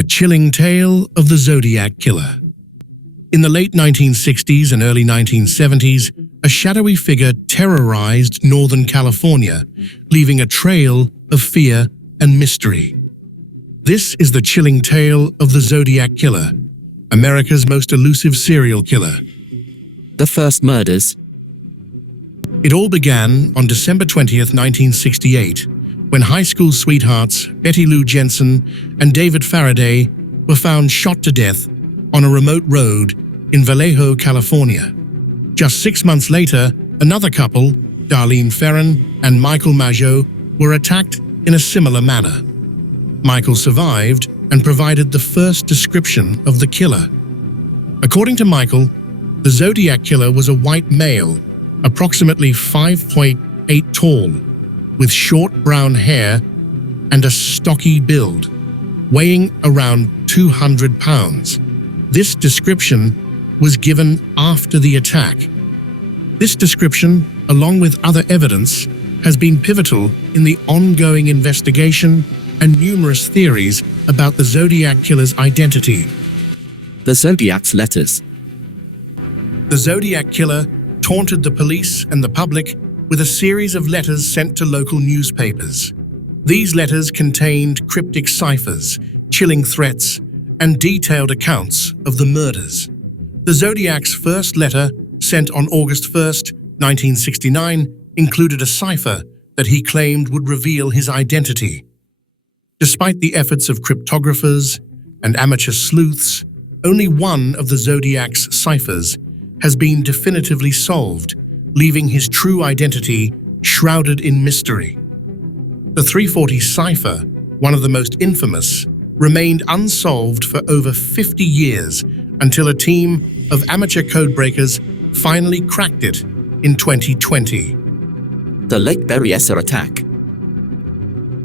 The chilling tale of the Zodiac Killer. In the late 1960s and early 1970s, a shadowy figure terrorized Northern California, leaving a trail of fear and mystery. This is the chilling tale of the Zodiac Killer, America's most elusive serial killer. The first murders. It all began on December 20th, 1968, when high school sweethearts Betty Lou Jensen and David Faraday were found shot to death on a remote road in Vallejo, California. Just 6 months later, another couple, Darlene Ferrin and Michael Maggio, were attacked in a similar manner. Michael survived and provided the first description of the killer. According to Michael, the Zodiac Killer was a white male, approximately 5'8" tall, with short brown hair and a stocky build, weighing around 200 pounds. This description was given after the attack. This description, along with other evidence, has been pivotal in the ongoing investigation and numerous theories about the Zodiac Killer's identity. The Zodiac's letters. The Zodiac Killer taunted the police and the public with a series of letters sent to local newspapers. These letters contained cryptic ciphers, chilling threats, and detailed accounts of the murders. The Zodiac's first letter, sent on August 1st, 1969, included a cipher that he claimed would reveal his identity. Despite the efforts of cryptographers and amateur sleuths, only one of the Zodiac's ciphers has been definitively solved, leaving his true identity shrouded in mystery. The 340 cipher, one of the most infamous, remained unsolved for over 50 years until a team of amateur codebreakers finally cracked it in 2020. The Lake Berryessa attack.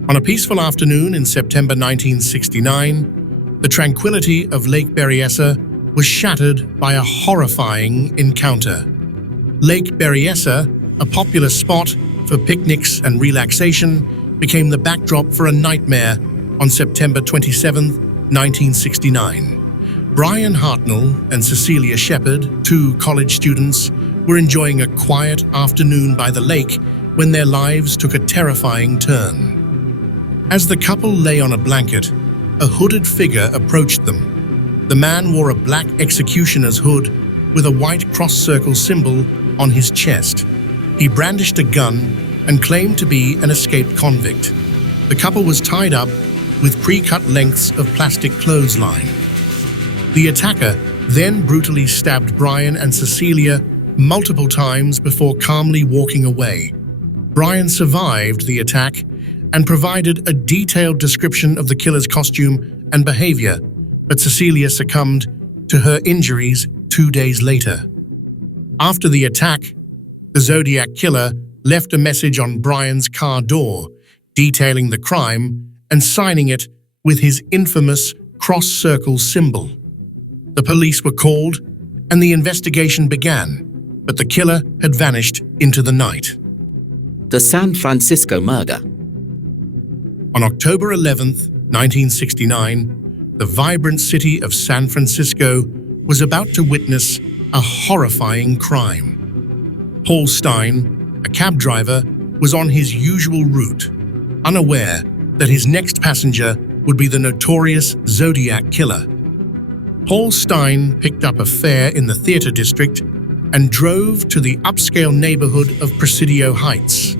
On a peaceful afternoon in September 1969, the tranquility of Lake Berryessa was shattered by a horrifying encounter. Lake Berryessa, a popular spot for picnics and relaxation, became the backdrop for a nightmare on September 27, 1969. Brian Hartnell and Cecilia Shepard, two college students, were enjoying a quiet afternoon by the lake when their lives took a terrifying turn. As the couple lay on a blanket, a hooded figure approached them. The man wore a black executioner's hood with a white cross-circle symbol on his chest. He brandished a gun and claimed to be an escaped convict. The couple was tied up with pre-cut lengths of plastic clothesline. The attacker then brutally stabbed Brian and Cecilia multiple times before calmly walking away. Brian survived the attack and provided a detailed description of the killer's costume and behavior, but Cecilia succumbed to her injuries 2 days later. After the attack, the Zodiac Killer left a message on Brian's car door, detailing the crime and signing it with his infamous cross-circle symbol. The police were called and the investigation began, but the killer had vanished into the night. The San Francisco murder. On October 11th, 1969, the vibrant city of San Francisco was about to witness a horrifying crime. Paul Stein, a cab driver, was on his usual route, unaware that his next passenger would be the notorious Zodiac Killer. Paul Stein picked up a fare in the theater district and drove to the upscale neighborhood of Presidio Heights.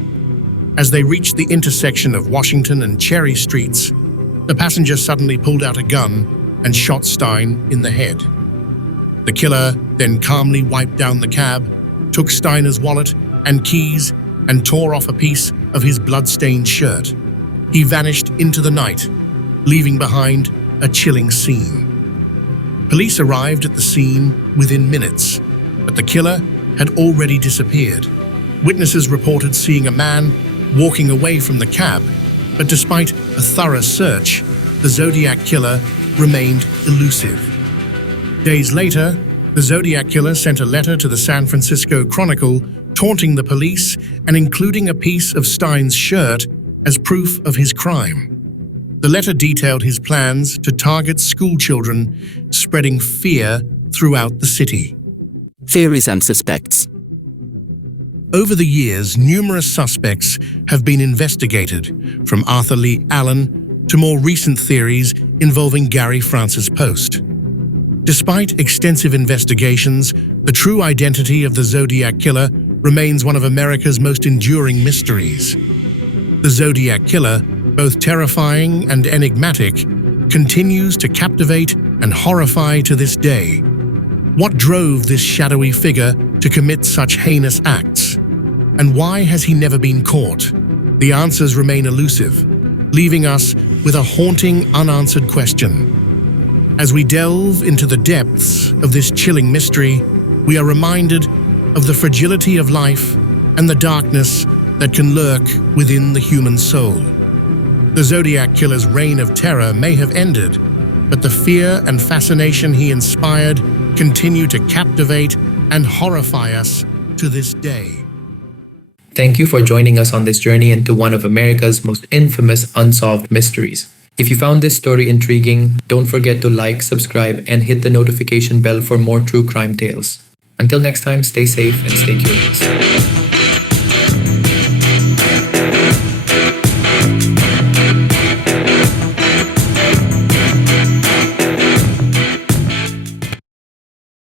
As they reached the intersection of Washington and Cherry Streets, the passenger suddenly pulled out a gun and shot Stein in the head. The killer then calmly wiped down the cab, took Steiner's wallet and keys, and tore off a piece of his blood-stained shirt. He vanished into the night, leaving behind a chilling scene. Police arrived at the scene within minutes, but the killer had already disappeared. Witnesses reported seeing a man walking away from the cab, but despite a thorough search, the Zodiac Killer remained elusive. Days later, the Zodiac Killer sent a letter to the San Francisco Chronicle taunting the police and including a piece of Stein's shirt as proof of his crime. The letter detailed his plans to target schoolchildren, spreading fear throughout the city. Theories and suspects. Over the years, numerous suspects have been investigated, from Arthur Lee Allen to more recent theories involving Gary Francis Post. Despite extensive investigations, the true identity of the Zodiac Killer remains one of America's most enduring mysteries. The Zodiac Killer, both terrifying and enigmatic, continues to captivate and horrify to this day. What drove this shadowy figure to commit such heinous acts? And why has he never been caught? The answers remain elusive, leaving us with a haunting, unanswered question. As we delve into the depths of this chilling mystery, we are reminded of the fragility of life and the darkness that can lurk within the human soul. The Zodiac Killer's reign of terror may have ended, but the fear and fascination he inspired continue to captivate and horrify us to this day. Thank you for joining us on this journey into one of America's most infamous unsolved mysteries. If you found this story intriguing, don't forget to like, subscribe, and hit the notification bell for more true crime tales. Until next time, stay safe and stay curious.